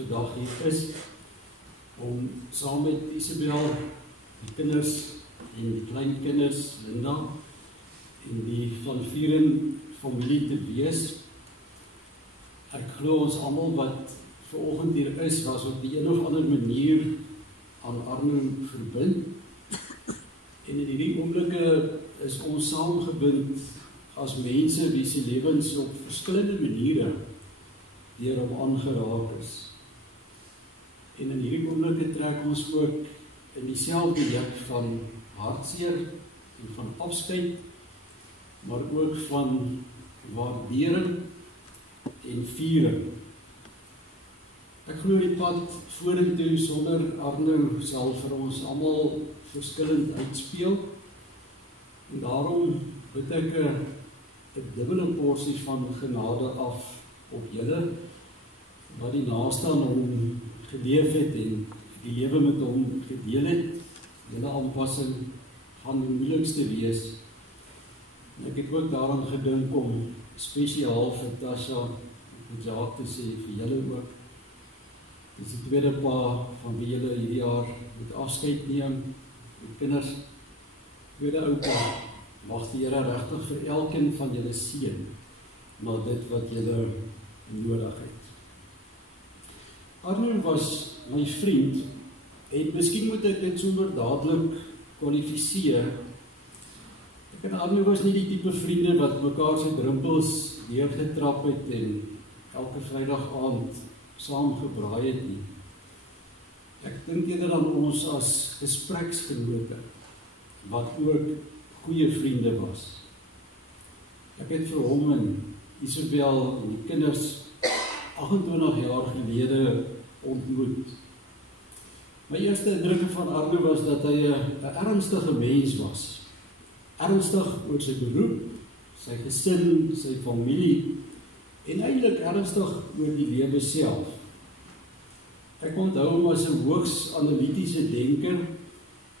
vandag hier is, om saam met Isabel, die kinders en die kleinkinders, Linda, en die van Vieren familie te wees. Ek glo ons almal wat vanoggend hier is, was op die een of ander manier aan Arno verbind. En in hierdie oomblikke is ons saamgebind as mense wie se lewens op verskillende maniere deur hom aangeraak is. En in hierdie oomblikke trek ons ook in dieselfde juk van hartseer en van afskeid, maar ook van waardering en viering. Ek glo die pad vorentoe sonder Arno sal vir ons almal verskillend uitspeel. En daarom bid ek 'n dubbele porsie van genade af op julle wat die naaste aan hom geleef het en die lewe met hom gedeel het. Julle aanpassing gaan die moeilikste wees. En ek het ook daaraan gedink om spesiaal vir Tasha en Jacques te sê, vir julle ook. Dit is die tweede pa van wie julle hierdie jaar moet afskeid neem, die kinders, tweede oupa. Mag die Here regtig vir elkeen van julle seën na dit wat julle nodig het. Arno was my vriend en miskien moet ek dit sommer dadelik kwalifiseer. Ek en Arno was nie die tipe vriende wat mekaar se drempels deurgetrap het en elke Vrydag aand saam gebraai het nie. Ek dink eerder aan ons as gespreksgenote wat ook goeie vriende was. Ek het vir hom en Isabel en die kinders 28 jaar gelede ontmoet. My eerste indruk van Arno was dat hy 'n ernstige mens was. Ernstig oor sy beroep, sy gesin, sy familie en eintlik ernstig oor die lewe self. Ek onthou hom as 'n hoogs analitiese denker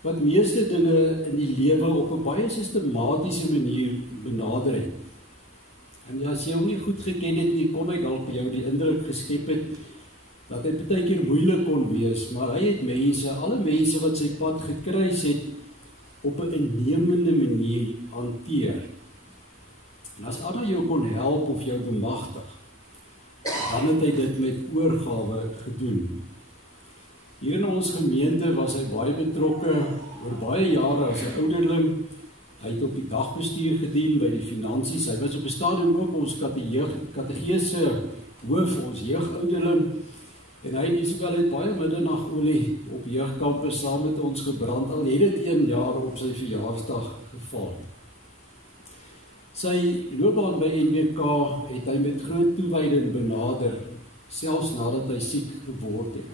wat meeste dinge in die lewe op 'n baie sistematiese manier benader het. En as jy hom nie goed geken het nie, kon hy dalk by jou die indruk geskep het dat hy baie keer moeilik kon wees, maar hy het mense, alle mense wat sy pad gekruis het, op 'n innemende manier hanteer. En as ander jou kon help of jou bemagtig, dan het hy dit met oorgawe gedoen. Hier in ons gemeente was hy baie betrokke oor baie jare as 'n ouderling. Hy het op die dagbestuur gedien by die finansies. Hy was op 'n stadium ook ons kategese hoof, ons jeugouderling. En hy en Isabel het baie middernagolie op jeugkampus saam met ons gebrand, al het dit 1 jaar op sy verjaarsdag geval. Sy loopbaan by NWK het hy met groot toewyding benader, selfs nadat hy siek geword het.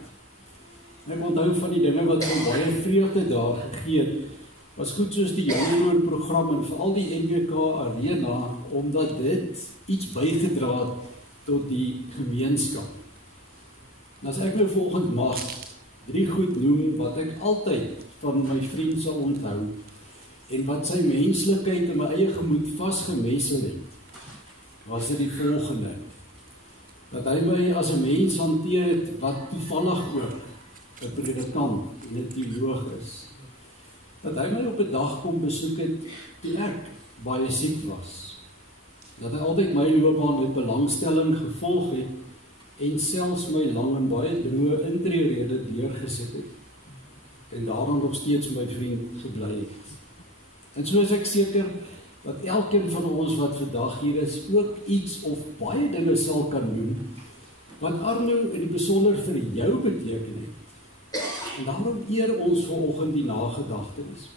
Ek onthou van die dinge wat hom baie vreugde daar gegee het, was goed soos die jongerenprogram en veral die NWK Arena, omdat dit iets bygedra het tot die gemeenskap. En as ek nou volgende mag 3 goed noem wat ek altyd van my vriend sal onthou en wat sy menslikheid in my eie gemoed vasgemessel het, was dit die volgende: dat hy my as 'n mens hanteer het wat toevallig ook 'n predikant en 'n teoloog is. Dat hy my op 'n dag kom besoek het toe ek baie siek was. Dat hy altyd my loopbaan met belangstelling gevolg het en selfs my lang en baie droë intrerede deurgesit het en daarom nog steeds my vriend gebly het. En so is ek seker dat elkeen van ons wat vandag hier is ook iets of baie dinge sal kan doen wat Arno in die besonder vir jou beteken het. En daarom eer ons vanoggend die nagedagtenis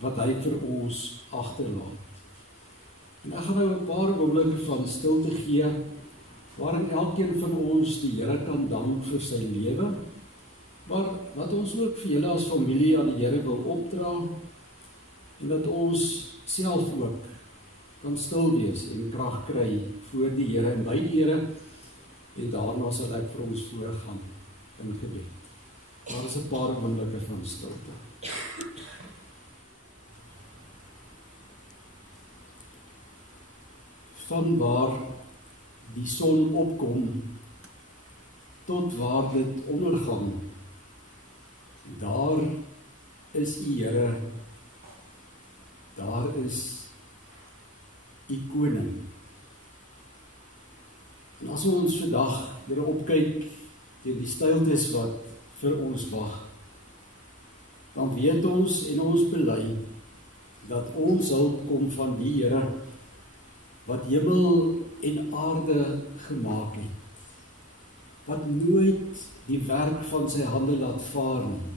wat hy vir ons agterlaat. En ek gaan nou 'n paar oomblikke van stilte gee waarin elkeen van ons die Here kan dank vir sy lewe, maar wat ons ook vir julle as familie aan die Here wil opdra, en dat ons self ook kan stil wees en krag kry voor die Here en by die Here, en daarna sal ek vir ons voorgaan in gebed. Daar is 'n paar oomblikke van stilte. Van waar die son opkom, tot waar dit ondergang. Daar is U Here, daar is U Koning. En as ons vandag Here opkyk teen die stiltes wat vir ons wag, dan weet ons en ons bely dat ons hulp kom van die Here wat hemel en aarde gemaak het, wat nooit die werk van sy hande laat vaar nie,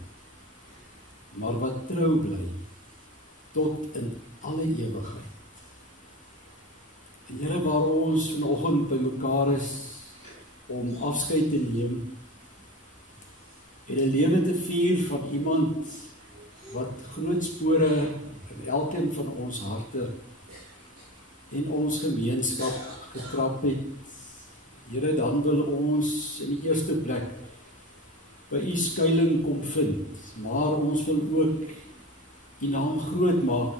maar wat trou bly tot in alle ewigheid. En Here, waar ons vanoggend by mekaar is om afskeid te neem en 'n lewe te vier van iemand wat groot spore in elkeen van ons harte en ons gemeenskap getrap het. Here, dan wil ons in die eerste plek by U skuiling kom vind, maar ons wil ook U naam groot maak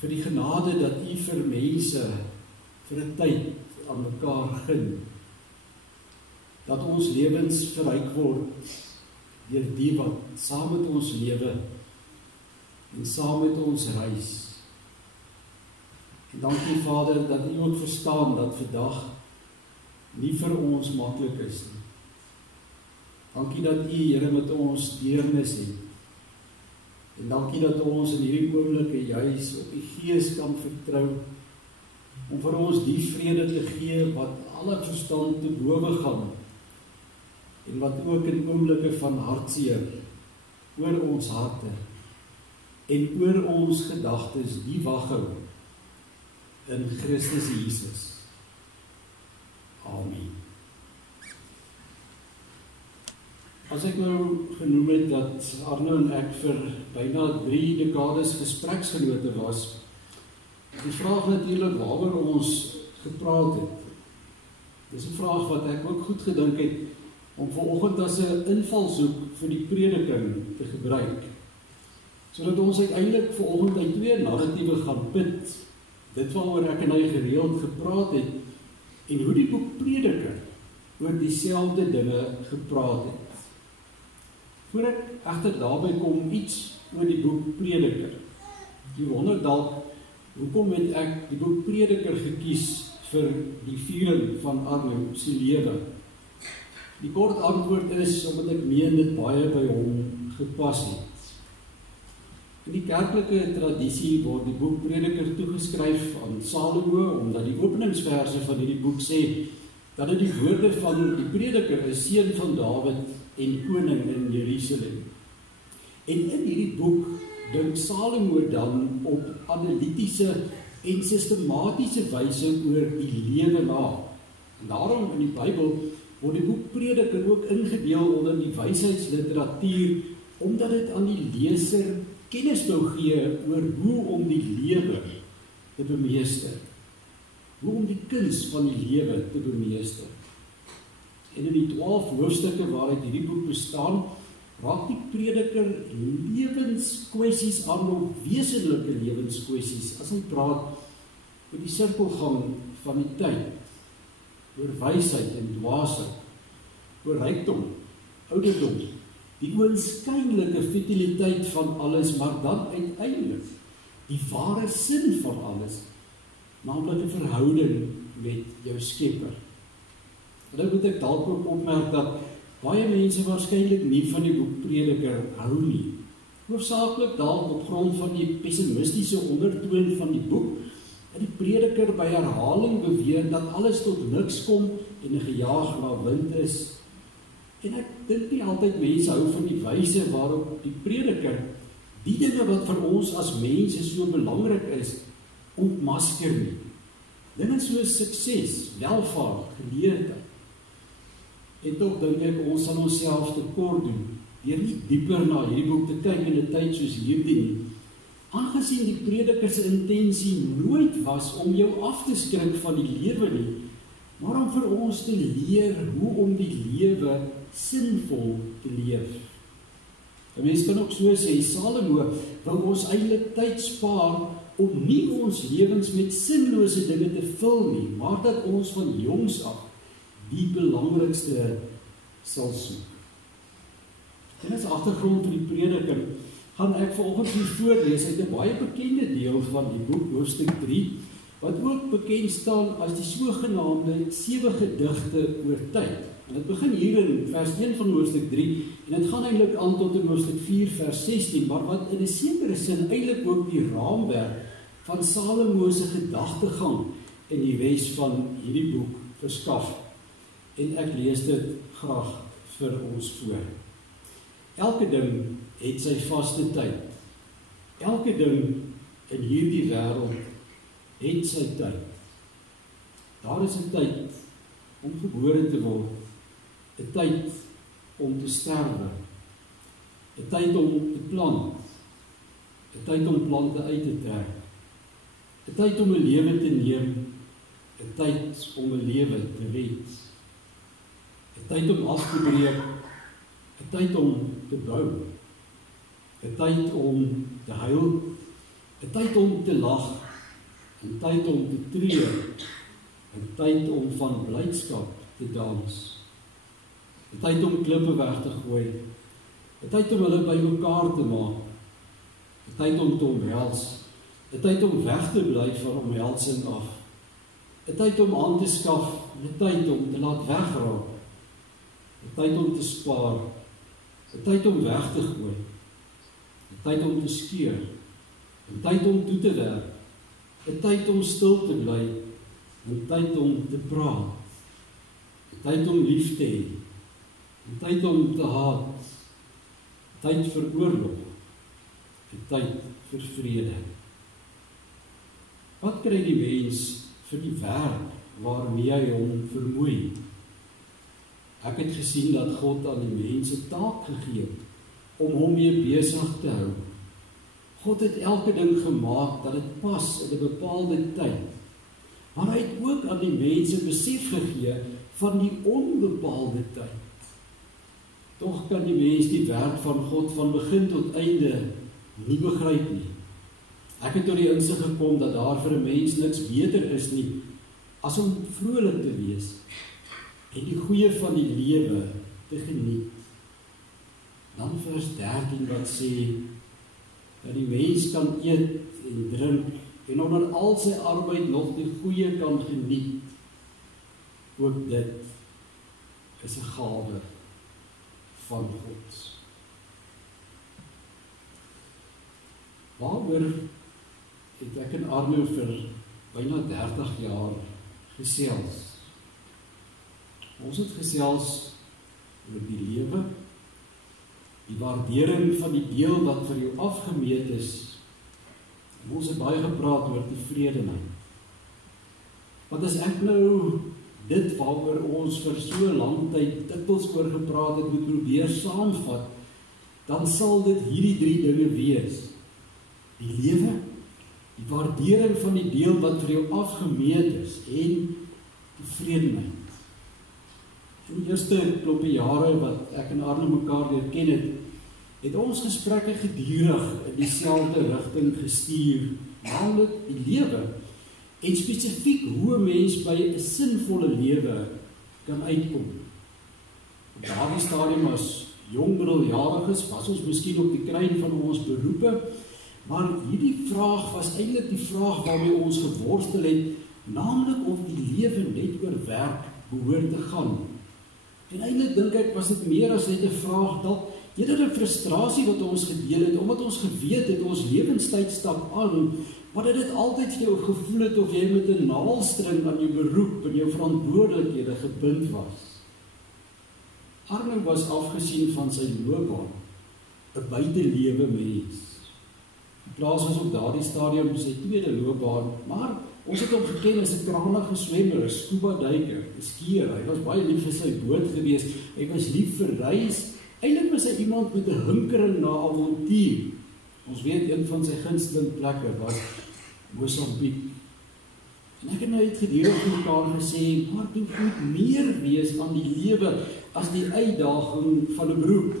vir die genade dat U vir mense vir 'n tyd aan mekaar gun, dat ons lewens verryk word deur die wat saam met ons lewe en saam met ons reis. En dankie Vader dat U ook verstaan dat vandag nie vir ons maklik is nie. Dankie dat U, Here, met ons deernis het. En dankie dat ons in hierdie oomblikke juis op U Gees kan vertrou om vir ons die vrede te gee wat alle verstand te bowe gaan en wat ook in oomblikke van hartseer oor ons harte en oor ons gedagtes die wag hou in Christus Jesus. Amen. As ek nou genoem het dat Arno en ek vir byna 3 dekades gespreksgenote was, die vraag natuurlik waaroor ons gepraat het. Dis 'n vraag wat ek ook goed gedink het om vanoggend as 'n invalshoek vir die prediking te gebruik, sodat ons uiteindelik vanoggend uit 2 narratiewe gaan put, dit waaroor ek en hy gereeld gepraat het, en hoe die boek Prediker oor dieselfde dinge gepraat het. Voor ek egter daarby kom, iets oor die boek Prediker. Jy wonder dalk, hoekom het ek die boek Prediker gekies vir die viering van Arno se lewe? Die kort antwoord is, omdat ek meen dit baie by hom gepas het. In die kerklike tradisie word die boek Prediker toegeskryf aan Salomo, omdat die openingsverse van hierdie boek sê, dat dit die woorde van die Prediker is, seun van Dawid en koning in Jerusalem. En in hierdie boek dink Salomo dan op analitiese en sistematiese wyse oor die lewe na. En daarom in die Bybel word die boek Prediker ook ingedeel onder die wysheidsliteratuur, omdat dit aan die leser kennis wou gee oor hoe om die lewe te bemeester. Hoe om die kuns van die lewe te bemeester. En in die 12 hoofstukke waaruit hierdie boek bestaan, raak die Prediker lewenskwessies aan, op wesenlike lewenskwessies, as hy praat oor die sirkelgang van die tyd, oor wysheid en dwaasheid, oor rykdom, ouderdom, die oënskynlike futiliteit van alles, maar dan uiteindelik die ware sin van alles, naamlik 'n verhouding met jou Skepper. En nou moet ek dalk ook opmerk dat baie mense waarskynlik nie van die boek Prediker hou nie. Hoofsaaklik dalk op grond van die pessimistiese ondertoon van die boek, dat die Prediker by herhaling beweer dat alles tot niks kom en gejaag na wind is. En ek dink nie altyd mense hou van die wyse waarop die Prediker die dinge wat vir ons as mense so belangrik is, ontmasker nie. Dinge soos sukses, welvaart, geleerdheid. En tog dink ek ons sal onsself tekort doen deur nie dieper na hierdie boek te kyk in 'n tyd soos hierdie nie. Aangesien die Prediker se intensie nooit was om jou af te skrik van die lewe nie, maar om vir ons te leer hoe om die lewe sinvol te leef. 'n Mens kan ook so sê, Salomo wou ons eintlik tyd spaar om nie ons lewens met sinlose dinge te vul nie, maar dat ons van jongs af die belangrikste sal soek. En as agtergrond vir die prediking, gaan ek vanoggend vir voorlees uit 'n baie bekende deel van die boek, hoofstuk 3, wat ook bekend staan as die sogenaamde 7 gedigte oor tyd. En dit begin hier in vers 1 van hoofstuk 3, en dit gaan eintlik aan tot in hoofstuk 4 vers 16, maar wat in 'n sekere sin eintlik ook die raamwerk van Salomo se gedagtegang in die res van hierdie boek verskaf. En ek lees dit graag vir ons voor. Elke ding het sy vaste tyd. Elke ding in hierdie wêreld het sy tyd. Daar is 'n tyd om gebore te word, 'n tyd om te sterwe, 'n tyd om te plant, 'n tyd om plante uit te trek, 'n tyd om 'n lewe te neem, 'n tyd om 'n lewe te red, 'n tyd om af te breek, 'n tyd om te bou, 'n tyd om te huil, 'n tyd om te lag, 'n tyd om te treur, 'n tyd om van blydskap te dans, 'n tyd om klippe weg te gooi, 'n tyd om hulle bymekaar te maak, 'n tyd om te omhels, 'n tyd om weg te bly van omhelsing af, 'n tyd om aan te skaf, 'n tyd om te laat wegraak, 'n tyd om te spaar, 'n tyd om weg te gooi, 'n tyd om te skeur, 'n tyd om toe te werk, 'n tyd om stil te bly, 'n tyd om te praat, 'n tyd om lief te hê, 'n tyd om te haat, 'n tyd vir oorlog, 'n tyd vir vrede. Wat kry die mens vir die werk waarmee hy hom vermoei? Ek het gesien dat God aan die mens 'n taak gegee het om hom mee besig te hou. God het elke ding gemaak dat dit pas in 'n bepaalde tyd. Maar hy het ook aan die mense besef gegee van die onbepaalde tyd. Tog kan die mens die werk van God van begin tot einde nie begryp nie. Ek het tot die insig gekom dat daar vir 'n mens niks beter is nie as om vrolik te wees en die goeie van die lewe te geniet. Dan vers 13 wat sê dat die mens kan eet en drink en onder al sy arbeid nog die goeie kan geniet. Ook dit is 'n gawe van God. Waaroor het ek en Arno vir byna 30 jaar gesels? Ons het gesels oor die lewe, die waardering van die deel wat vir jou afgemeet is. En ons het baie gepraat oor tevredenheid. Want as ek nou dit waaroor ons vir so lang tyd dikwels oor gepraat het, moet probeer saamvat, dan sal dit hierdie 3 dinge wees. Die lewe, die waardering van die deel wat vir jou afgemeet is, en tevredenheid. In die eerste klompie jare wat ek en Arno mekaar leer ken het, het ons gesprekke gedurig in dieselfde rigting gestuur, naamlik die lewe, en spesifiek hoe 'n mens by 'n sinvolle lewe kan uitkom. Op daardie stadium as jong middeljariges was ons miskien op die kruin van ons beroepe, maar hierdie vraag was eintlik die vraag waarmee ons geworstel het, naamlik of die lewe net oor werk behoort te gaan. En eintlik dink ek was dit meer as net 'n vraag, dalk eerder 'n frustrasie wat ons gedeel het, omdat ons geweet het ons lewenstyd stap aan, maar dat dit altyd vir jou gevoel het of jy met 'n naalstring aan jou beroep en jou verantwoordelikhede gebind was. Arno was afgesien van sy loopbaan 'n buitelewe mens. Die plaas was op daardie stadium sy tweede loopbaan, maar ons het hom geken as 'n krangige swemmer, 'n scuba duiker, 'n skier. Hy was baie lief vir sy boot gewees. Hy was lief vir reis. Eintlik was hy iemand met 'n hinkering na avontuur. Ons weet een van sy gunsteling plekke was Mosambiek. En ek het nou gedurig vir mekaar gesê, maar dit moet meer wees aan die lewe as die uitdaging van 'n beroep.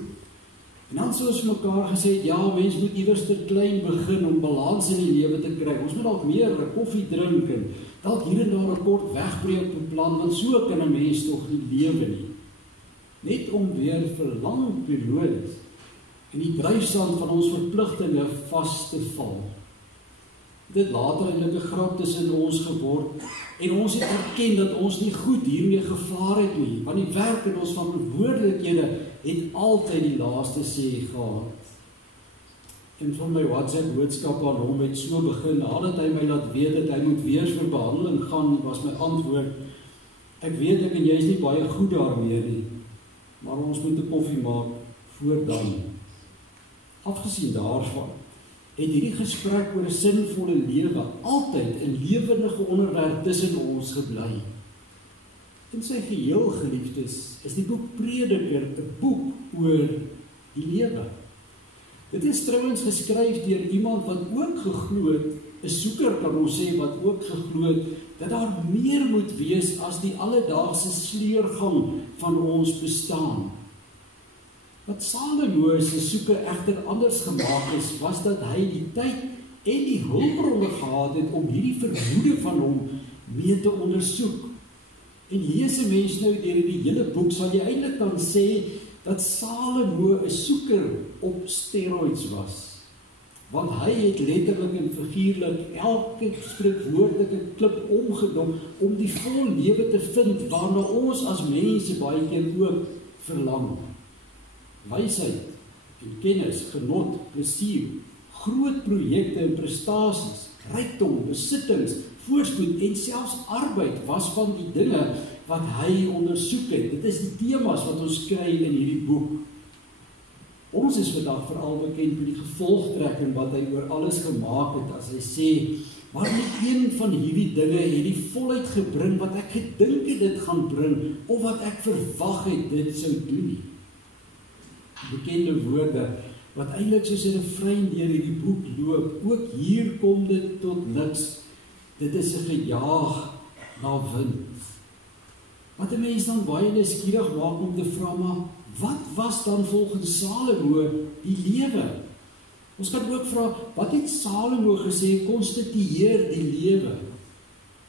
En dan soos vir mekaar gesê, ja, mens moet iewers te klein begin om balans in die lewe te kry. Ons moet dalk meer koffie drink en dalk hier en daar 'n kort wegbreek beplan, want so kan 'n mens tog nie lewe nie. Net om weer vir lang periodes in die dryfsand van ons verpligtinge vas te val. Dit later eintlik 'n grap tussen ons geword, en ons het erken dat ons nie goed hiermee gevaar het nie, want die werk in ons verantwoordelikhede het altyd die laaste sê gehad. En van my WhatsApp boodskap aan hom het so begin, nadat hy my laat weet dat hy moet weer vir behandeling gaan, was my antwoord, ek weet ek en jy is nie baie goed daarmee nie, maar ons moet 'n koffie maak voor dan. Afgesien daarvan, het hierdie gesprek oor 'n sinvolle lewe altyd 'n lewendige onderwerp tussen ons gebly. In sy geheel, geliefdes, is die boek Prediker 'n boek oor die lewe. Dit is trouwens geskryf deur iemand wat ook geglo het, 'n soeker kan ons sê, wat ook geglo het, dat daar meer moet wees as die alledaagse sleurgang van ons bestaan. Wat Salomo se soeke egter anders gemaak is, was dat hy die tyd en die hulpbronne gehad het om hierdie vermoede van hom mee te ondersoek. En lees 'n mens nou deur die hele boek, sal jy eintlik dan sê dat Salomo 'n soeker op steroids was. Want hy het letterlik en figuurlik elke spreekwoordelike klip omgedop om die vol lewe te vind waarna ons as mense baie keer ook verlang. Wysheid en kennis, genot, plesier, groot projekte en prestasies, rykdom, besittings, voorspoed en selfs arbeid was van die dinge wat hy ondersoek het. Dit is die temas wat ons kry in hierdie boek. Ons is vandag veral bekend met die gevolgtrekking wat hy oor alles gemaak het, as hy sê, maar nie een van hierdie dinge het die volheid gebring wat ek gedink het dit gaan bring, of wat ek verwag het dit sou doen nie. Bekende woorde, wat eintlik soos 'n refrein deur hierdie boek loop, ook hier kom dit tot niks. Dit is 'n gejaag na wind. Wat 'n mens dan baie nuuskierig maak om te vra, maar wat was dan volgens Salomo die lewe? Ons kan ook vra, wat het Salomo gesê konstitueer die lewe?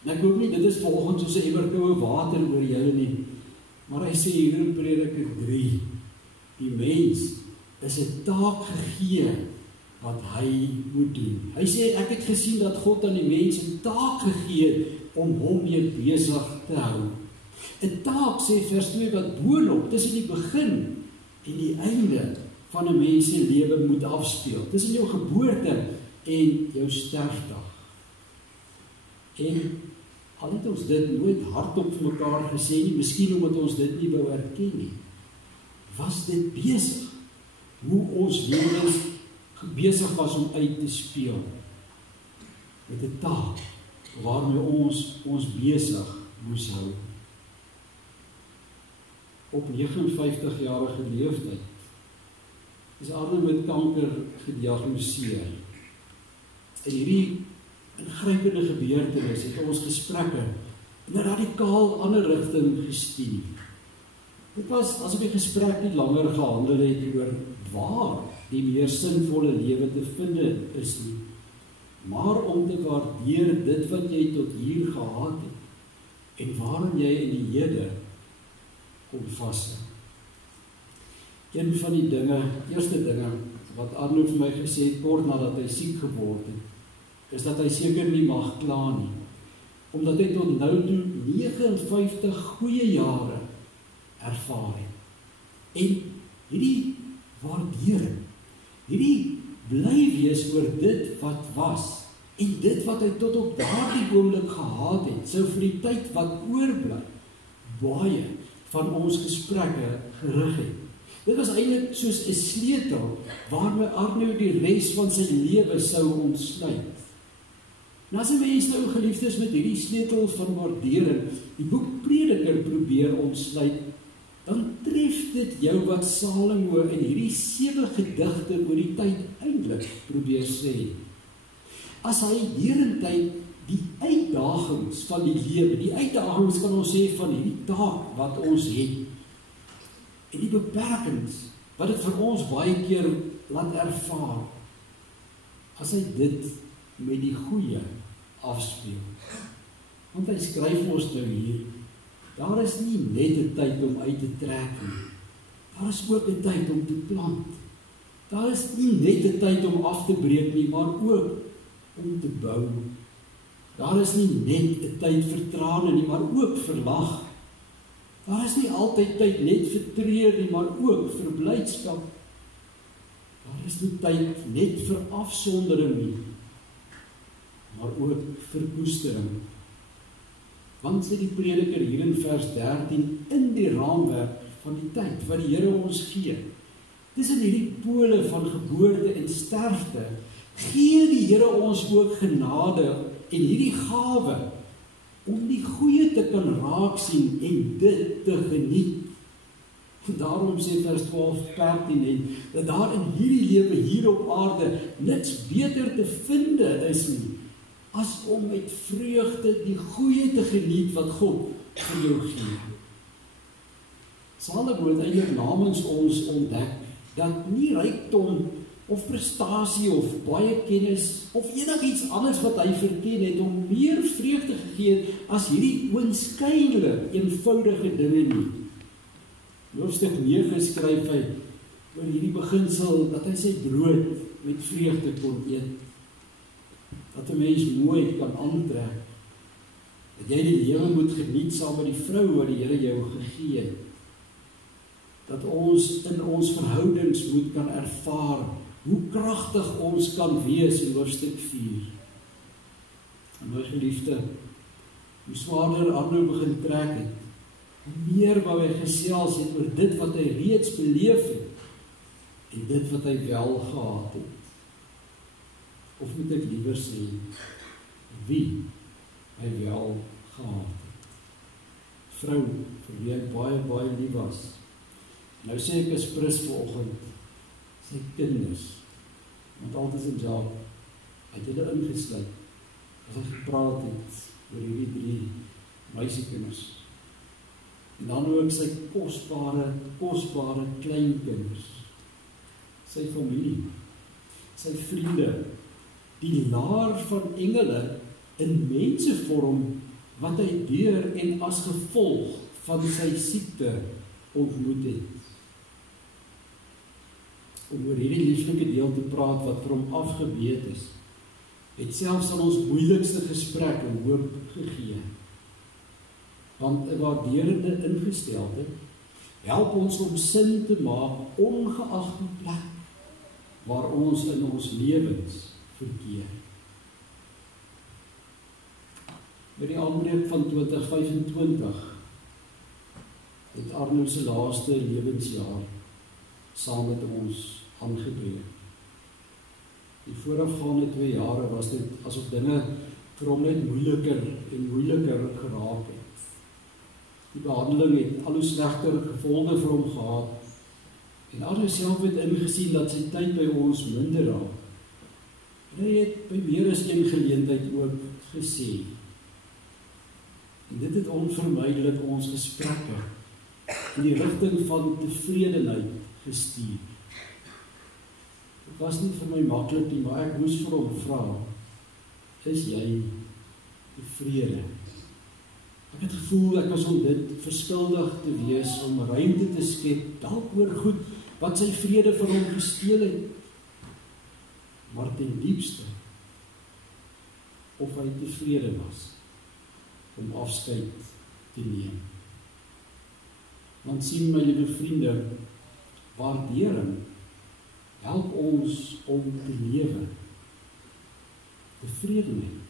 En ek hoop nie, dit is volgens soos 'n emmer koue water oor julle nie, maar hy sê hier in Prediker 3, die mens is 'n taak gegee wat hy moet doen. Hy sê, ek het gesien dat God aan die mens 'n taak gegee het om hom mee besig te hou. 'n Taak, sê vers 2, wat boonop tussen die begin en die einde van 'n mens se lewe moet afspeel. Tussen jou geboorte en jou sterfdag. En al het ons dit nooit hardop vir mekaar gesê nie, miskien omdat ons dit nie wou erken nie, was dit besig, hoe ons lewens besig was om uit te speel, met 'n taak, waarmee ons besig moes hou. Op 59-jarige leeftyd is Arno met kanker gediagnoseer. En hierdie ingrypende gebeurtenis het ons gesprekke in 'n radikaal ander rigting gestuur. Dit was asof die gesprek nie langer gehandel het oor waar die meer sinvolle lewe te vind is nie, maar om te waardeer dit wat jy tot hier gehad het en waarin jy in die hede kom vashou. Een van die eerste dinge wat Arno vir my gesê het kort nadat hy siek geword het, is dat hy seker nie mag kla nie, omdat hy tot nou toe 59 goeie jare ervaar het. En hierdie waardering, hierdie bly wees oor dit wat was, en dit wat hy tot op daardie oomblik gehad het, sou vir die tyd wat oorbly, baie van ons gesprekke gerig het. Dit was eintlik soos 'n sleutel, waarmee Arno die res van sy lewe sou ontsluit. En as 'n mens nou geliefdes met hierdie sleutel van waardering, die boek Prediker probeer ontsluit, dan tref dit jou wat Salomo in hierdie 7 gedigte oor die tyd eintlik probeer sê. As hy derentyd die uitdagings van die lewe, die uitdagings kan ons sê van hierdie taak wat ons het, en die beperkings wat dit vir ons baie keer laat ervaar, as hy dit met die goeie afspeel. Want hy skryf ons nou hier, daar is nie net 'n tyd om uit te trek nie, daar is ook 'n tyd om te plant. Daar is nie net 'n tyd om af te breek nie, maar ook om te bou. Daar is nie net 'n tyd vir trane nie, maar ook vir lag. Daar is nie altyd tyd net vir treur nie, maar ook vir blydskap. Daar is nie tyd net vir afsondering nie, maar ook vir koestering. Want sê die prediker hier in vers 13, in die raamwerk van die tyd wat die Here ons gee, tussen hierdie pole van geboorte en sterfte, gee die Here ons ook genade en hierdie gawe om die goeie te kan raak sien en dit te geniet. Daarom sê vers 12:13 en dat daar in hierdie lewe hier op aarde niks beter te vinde is nie, as om met vreugde die goeie te geniet wat God vir jou gee. Salomo het eintlik namens ons ontdek dat nie rykdom of prestasie of baie kennis of enigiets anders wat hy verken het om meer vreugde gegee as hierdie oënskynlik eenvoudige dinge nie. Hoofstuk 9 skryf hy oor hierdie beginsel dat hy sy brood met vreugde kon eet, dat 'n mens mooi kan aantrek, dat jy die lewe moet geniet saam met die vrou wat die Here jou gegee het, dat ons in ons verhoudings moet kan ervaar hoe kragtig ons kan wees in hoofstuk 4. En my geliefde, hoe swaarder Arno begin trek het, hoe meer wou hy gesels het oor dit wat hy reeds beleef het en dit wat hy wel gehad het. Of moet ek liewer sê, wie hy wel gehad het. Vrou, vir wie hy baie lief was. Nou sê ek as prins vanoggend, sy kinders, want altyd in Jaap, hy het hulle ingesluit, as hy gepraat het oor hierdie 3 meisiekinders. En dan ook sy kosbare kleinkinders, sy familie, sy vriende, die laar van engele in mensevorm wat hy deur en as gevolg van sy siekte ontmoet het. Om oor hierdie lieflike deel te praat wat vir hom afgeweet is, het selfs aan ons moeilikste gesprekke hoop gegee. Want 'n waarderende ingesteldheid help ons om sin te maak ongeag die plek waar ons in ons lewens verkeer. By die aanbreek van 2025 het Arno se laaste lewensjaar saam met ons aangebreek. Die voorafgaande 2 jare was dit asof dinge vir hom net moeiliker en moeiliker geraak het. Die behandeling het al hoe slegter gevolge vir hom gehad en Arno self het ingesien dat sy tyd by ons minder raak. En hy het by meer as een geleentheid ook gesê. En dit het onvermydelik ons gesprekke in die rigting van tevredenheid gestuur. Dit was nie vir my maklik nie, maar ek moes vir hom vra, is jy tevrede? Ek het gevoel ek was om dit verskuldig te wees, om ruimte te skep, dalk oor goed wat sy vrede van hom gesteel het, maar ten diepste of hy tevrede was om afskeid te neem. Want sien my liewe vriende, waardering help ons om te lewe. Tevredenheid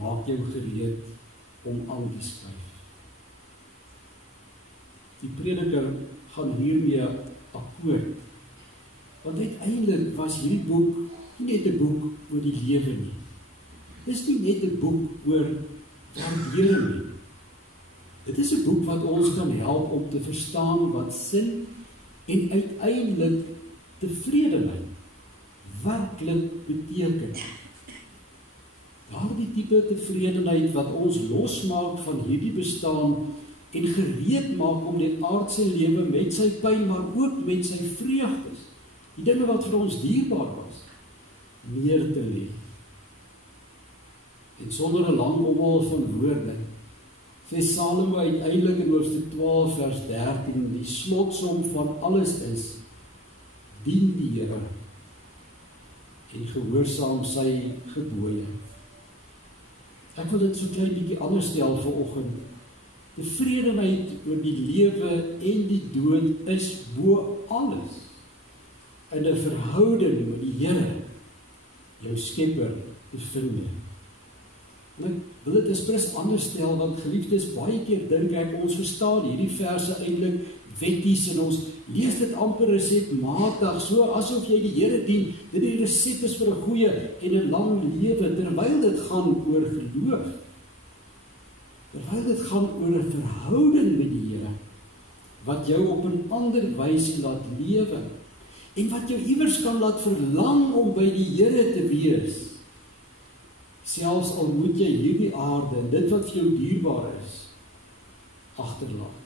maak jou gereed om aan te skryf. Die prediker gaan hiermee akkoord, want uiteindelik was hierdie boek nie net 'n boek oor die lewe nie. Dis nie net 'n boek oor waardering nie. Dit is 'n boek wat ons kan help om te verstaan wat sin en uiteindelik tevredenheid werklik beteken. Daardie tipe tevredenheid wat ons losmaak van hierdie bestaan en gereed maak om die aardse lewe met sy pyn, maar ook met sy vreugdes, die dinge wat vir ons dierbaar was, neer te lê. En sonder 'n lang omhaal van woorde, sê Salomo uiteindelik in hoofstuk 12 vers 13, die slotsom van alles is, dien die Here en gehoorsaam sy gebooie. Ek wil dit so klein bietjie anders stel vanoggend. Tevredenheid oor die lewe en die dood is bo alles in 'n verhouding met die Here, jou Skepper, te vind. En ek wil dit express anders stel, want geliefdes, baie keer dink ek ons verstaan hierdie verse eintlik wetties en ons lees dit amper resepmatig, so asof jy die Here dien, dit die resep is vir 'n goeie en 'n lang lewe, terwyl dit gaan oor geloof. Terwyl dit gaan oor 'n verhouding met die Here, wat jou op 'n ander wyse laat lewe, en wat jou iewers kan laat verlang om by die Here te wees, selfs al moet jy hierdie aarde, en dit wat vir jou dierbaar is, agterlaat.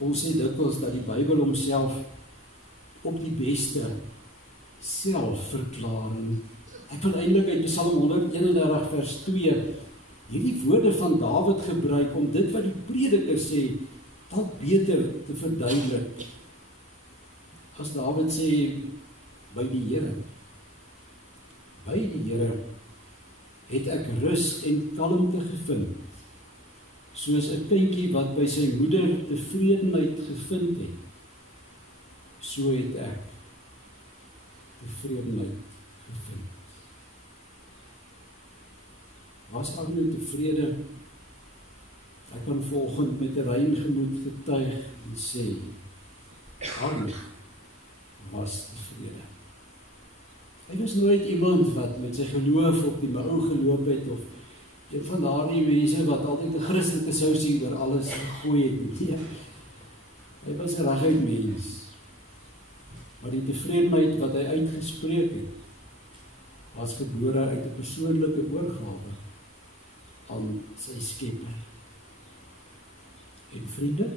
Ons sê dikwels dat die Bybel homself op die beste self verklaar. Ek wil eintlik uit Psalm 131 vers 2 hierdie woorde van Dawid gebruik om dit wat die prediker sê dalk beter te verduidelik. As Dawid sê, by die Here. By die Here het ek rus en kalmte gevind, soos 'n kindjie wat by sy moeder tevredenheid gevind het, so het ek tevredenheid gevind. Was Arno tevrede? Ek kan vanoggend met 'n rein gemoed getuig en sê, Arno was tevrede. Hy was nooit iemand wat met sy geloof op die mou geloop het, of een van daardie mense wat altyd 'n Christelike sousie oor alles gegooi het. Nee, hy was 'n reguit mens. Maar die tevredenheid wat hy uitgespreek het, was gebore uit 'n persoonlike oorgawe aan sy Skepper. En vriende,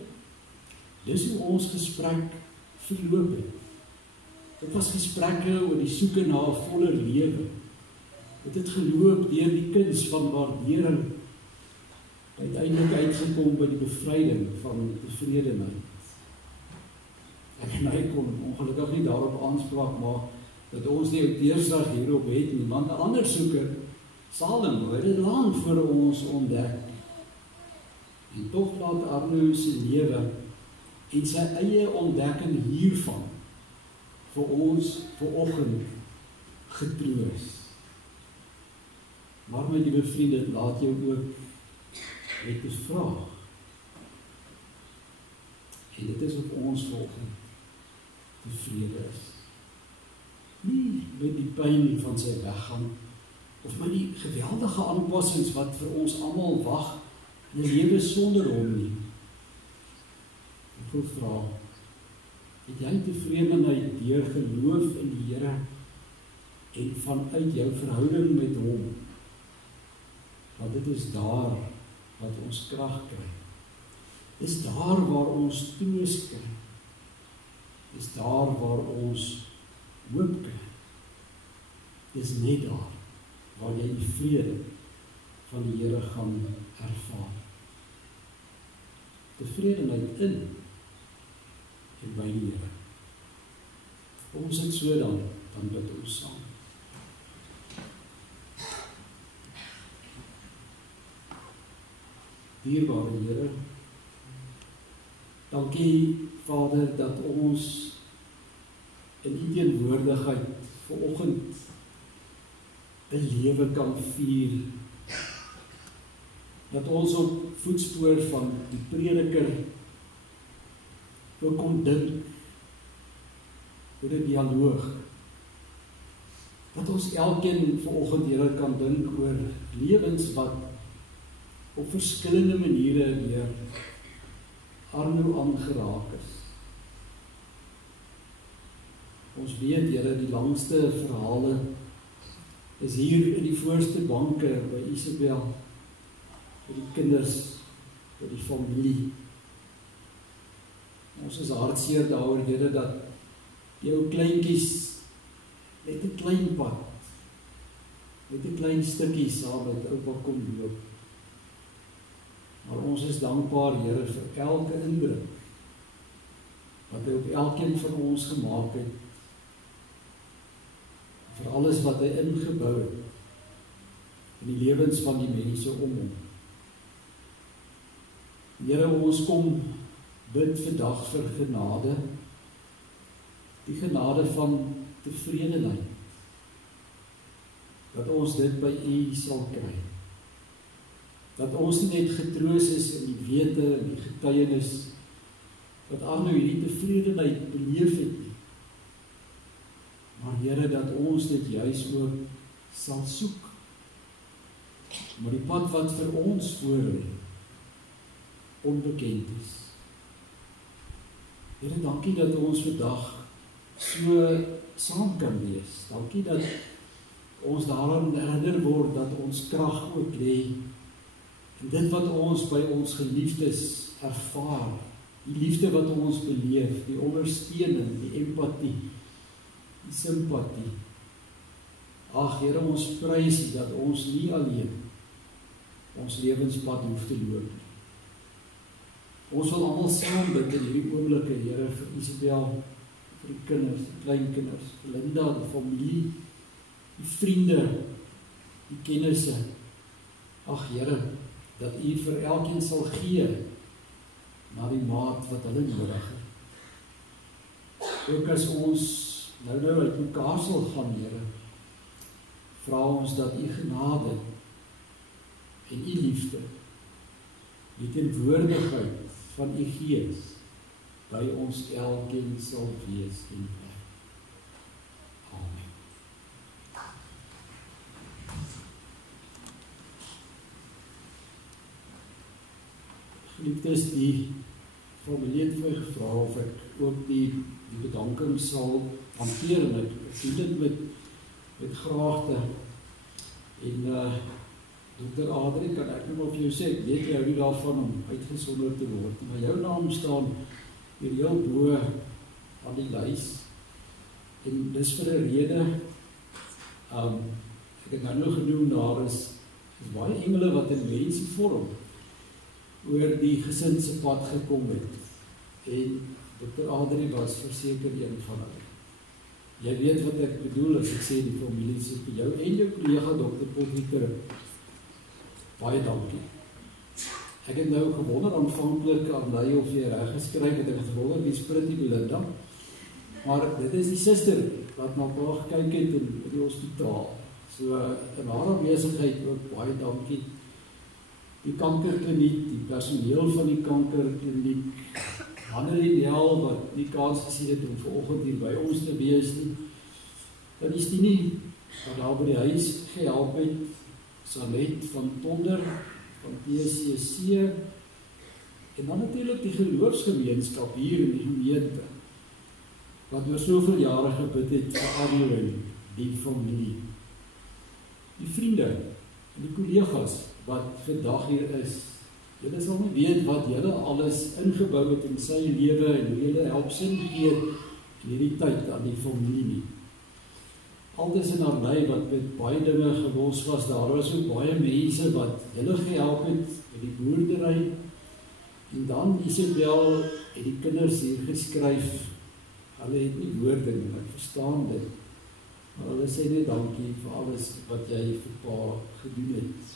dis hoe ons gesprek verloop het. Dit was gesprekke oor die soeke na 'n voller lewe. Dit het geloop deur die kuns van waardering, uiteindelik uitgekom by die bevryding van tevredenheid. Ek en hy kon ongelukkig nie daarop aanspraak maak dat ons nie 'n deurslag hierop het nie, want 'n ander soeker, Salomo, het dit lank voor ons ontdek. En tog laat Arno se lewe en sy eie ontdekking hiervan vir ons vanoggend getroos. Maar my liewe vriende, laat jou ook met 'n vraag. En dit is of ons vanoggend tevrede is. Nie met die pyn van sy weggaan, of met die geweldige aanpassings wat vir ons almal wag in 'n lewe sonder hom nie. Ek wil vra, het jy tevredenheid deur geloof in die Here en vanuit jou verhouding met hom? Want dit is daar wat ons krag kry. Dit is daar waar ons troos kry. Dit is daar waar ons hoop kry. Dit is net daar waar jy die vrede van die Here gaan ervaar. Tevredenheid in en by die Here. Ons het so dan bid ons saam. Dierbare Here, dankie Vader dat ons in U teenwoordigheid vanoggend 'n lewe kan vier. Dat ons op voetspoor van die prediker ook kon dink oor 'n dialoog. Dat ons elkeen vanoggend Here kan dink oor lewens wat op verskillende maniere deur Arno aangeraak is. Ons weet, Here, die langste verhale is hier in die voorste banke by Isabel, by die kinders, vir die familie. Ons is hartseer daaroor, Here, dat jou kleintjies net 'n klein pad, net 'n klein stukkie saam met oupa kom loop. Maar ons is dankbaar, Here, vir elke indruk wat hy op elkeen van ons gemaak het, vir alles wat hy ingebou het in die lewens van die mense om hom. Here, ons kom bid vandag vir genade, die genade van tevredenheid, dat ons dit by U sal kry, dat ons nie net getroos is in die wete en die getuienis, dat Arno hierdie tevredenheid beleef het nie, maar Here, dat ons dit juis ook sal soek, maar die pad wat vir ons voor lê, onbekend is. Here, dankie dat ons vandag so saam kan wees. Dankie dat ons daaraan herinner word dat ons krag ook lê in dit wat ons by ons geliefdes ervaar, die liefde wat ons beleef, die ondersteuning, die empatie, die simpatie. Ag Here, ons prys U dat ons nie alleen ons lewenspad hoef te loop nie. Ons wil almal saam bid in hierdie oomblikke, Here, vir Isabel, vir die kinders, die kleinkinders, vir Linda, die familie, die vriende, die kennisse. Ag Here, dat U vir elkeen sal gee na die maat wat hulle nodig het. Ook as ons nou uit mekaar sal gaan, Here, vra ons dat U genade en U liefde, die teenwoordigheid van U Gees by ons elkeen sal wees en bly. Amen. Geliefdes, die familie het my gevra of ek ook die bedanking sal hanteer, en ek doen dit met graagte. En Dr. Adrie, kan ek nou op jou sê, ek weet jou nie daarvan om uitgesonder te word, maar jou naam staan hier heel bo aan die lys, en dis vir 'n rede. Ek het nou genoem, daar is baie engele wat in mensievorm oor die gesin se pad gekom het, en Dr. Adrie was verseker een van hulle. Jy weet wat ek bedoel as ek sê die familie se vir jou en jou kollega Dr. Potgieter, baie dankie. Ek het nou gewonder aanvanklik aan my of jy reg geskryf het, ek het gewonder wie is Pretty Belinda, maar dit is die suster wat na pa gekyk het in die hospitaal. So in haar aanwesigheid ook baie dankie. Die kankerkliniek, die personeel van die kankerkliniek, Hannelie Nel wat nie kans gesien het om vanoggend hier by ons te wees nie. Dan is die nie wat daar by die huis gehelp het, Sanet van Tonder, van PCC, en dan natuurlik die geloofsgemeenskap hier in die gemeente, wat oor soveel jare gebid het vir Arno en die familie. Die vriende en die kollegas wat vandag hier is, julle sal nie weet wat julle alles ingebou het in sy lewe en hoe julle help sin gee in hierdie tyd aan die familie nie. Aldus in Arlei wat met baie dinge gelos was, daar was ook baie mense wat julle gehelp het met die boerdery, en dan Isabel het die kinders hier geskryf, hulle het nie woorde nie, ek verstaan dit, maar hulle sê net dankie vir alles wat jy vir pa gedoen het.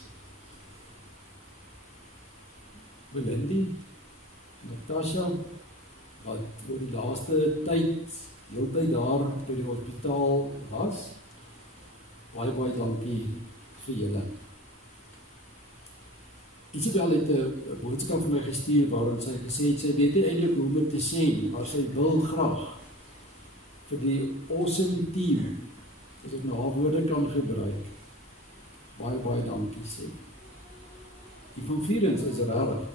Belindy, Natasha, wat oor die laaste tyd, heeltyd daar by die hospitaal was, baie dankie vir julle. Isabel het 'n boodskap vir my gestuur, waarin sy gesê het, sy weet nie eintlik hoe om dit te sê, maar sy wil graag vir die awesome team, as ek nou haar woorde kan gebruik, baie dankie sê. Die van Vierens is rarig,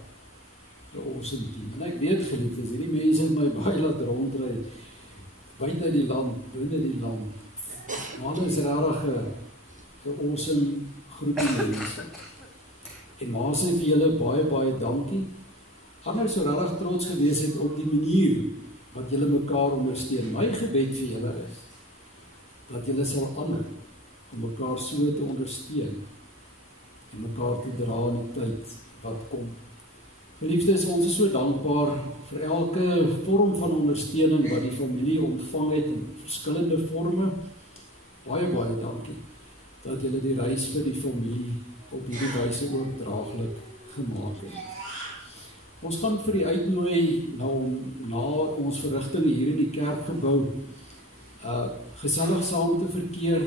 die awesome team. En ek weet geliefdes, hierdie mense my baie laat rondry, buite die land, binne die land. Maar dit is rarig 'n awesome groepie mense. En maar sê vir julle baie dankie. gaan nou so regtig trots gewees het op die manier wat julle mekaar ondersteun. My gebed vir julle is dat julle sal aanhou om mekaar so te ondersteun en mekaar te dra in die tyd wat kom. Geliefdes, ons is so dankbaar vir elke vorm van ondersteuning wat die familie ontvang het in verskillende vorme. Baie dankie dat julle die reis vir die familie op hierdie wyse ook draaglik gemaak het. Ons gaan vir die uitnooi na ons verrigtinge hier in die kerkgebou gesellig saam te verkeer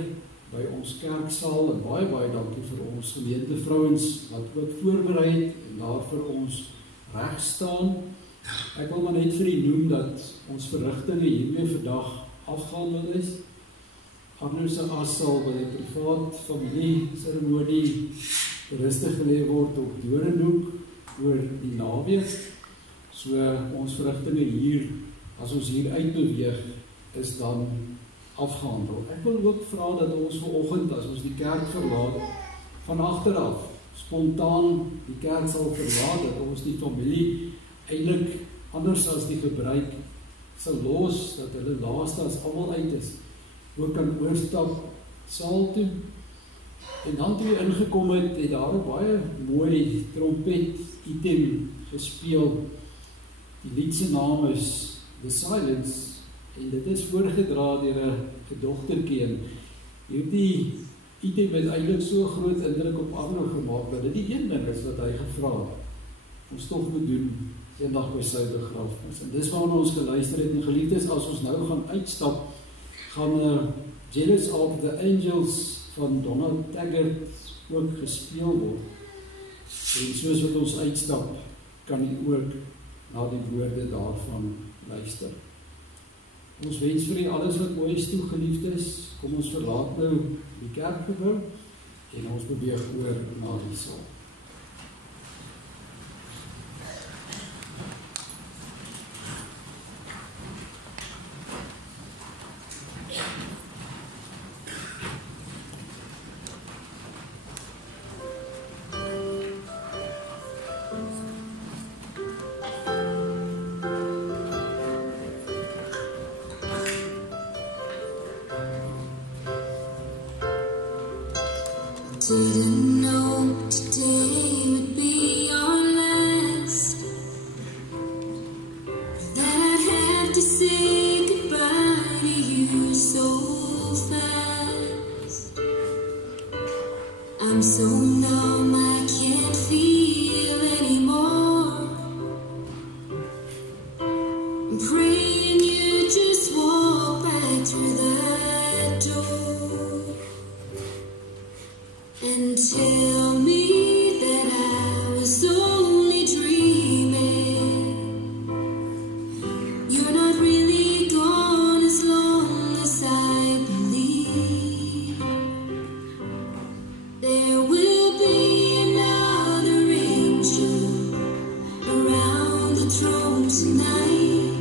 by ons kerksaal, en baie dankie vir ons gemeentevrouens wat ook voorberei het en daar vir ons reg staan. Ek wil maar net vir u noem dat ons verrigtinge hiermee vandag afgehandel is. Arno se as sal by die privaat familie seremonie rustig gelê word op Doornhoek oor die naweek. So ons verrigtinge hier, as ons hier uitbeweeg, is dan afgehandel. Ek wil ook vra dat ons vanoggend, as ons die kerk verlaat, van agteraf spontaan die kerk sal verlaat, dat ons die familie eintlik anders as die gebruik sal los, dat hulle laaste as almal uit is, ook kan oorstap saal toe. En dan toe ingekom het daar 'n baie mooi trompet item gespeel. Die lied se naam is The Silence, en dit is voorgedra deur 'n dogtertjie. En hierdie item het eintlik so groot indruk op Arno gemaak dat dit die een ding is wat hy gevra het ons tog moet doen eendag by sy begrafnis. En dis waarna ons geluister het. En geliefdes, as ons nou gaan uitstap, gaan Jealous of the Angels van Donald Taggart ook gespeel word. En soos wat ons uitstap, kan u ook na die woorde daarvan luister. Ons wens vir u alles wat mooi is toe, geliefdes. Kom ons verlaat nou die kerkgebou en ons beweeg oor na die saal. Didn't know today would be our last, that I'd have to say goodbye to you so fast. I'm so numb I can't feel anymore. I'm praying you just walk back through that door and tell me that I was only dreaming. You're not really gone as long as I believe. There will be another angel around the throne tonight.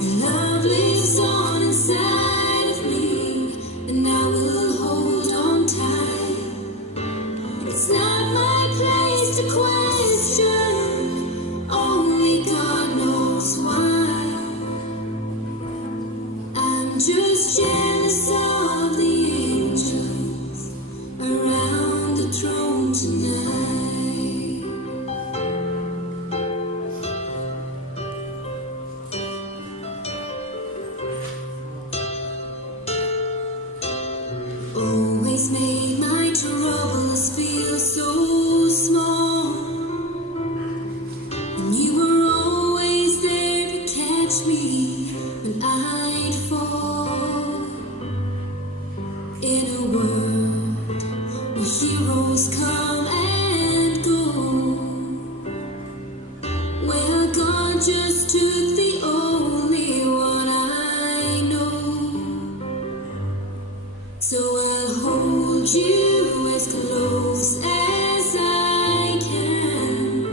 Your love lives on inside of me, and I will hold on tight. It's not my place to question, only God knows why. I'm just jealous of the angels around the throne tonight. Always made my troubles feel so small, and you were always there to catch me when I'd fall. In a world where heroes come and go, well, God just took the only one I know. So I'll hold you as close as I can,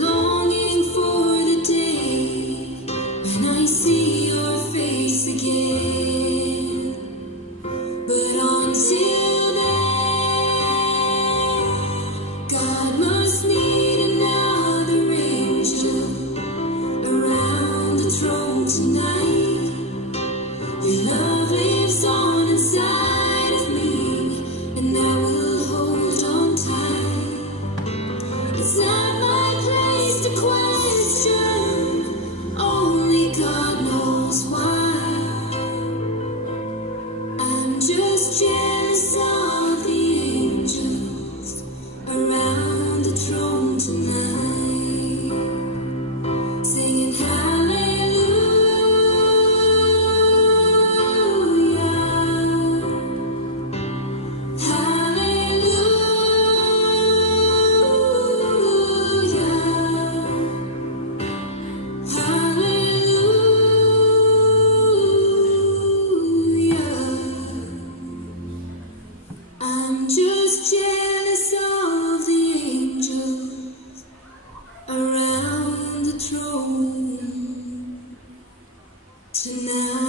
longing for the day when I see your face again. But until then, God must need another just jealous of the angels around the throne tonight, singing hallelujah, hallelujah, hallelujah. I'm just jealous of the angels around the throne tonight.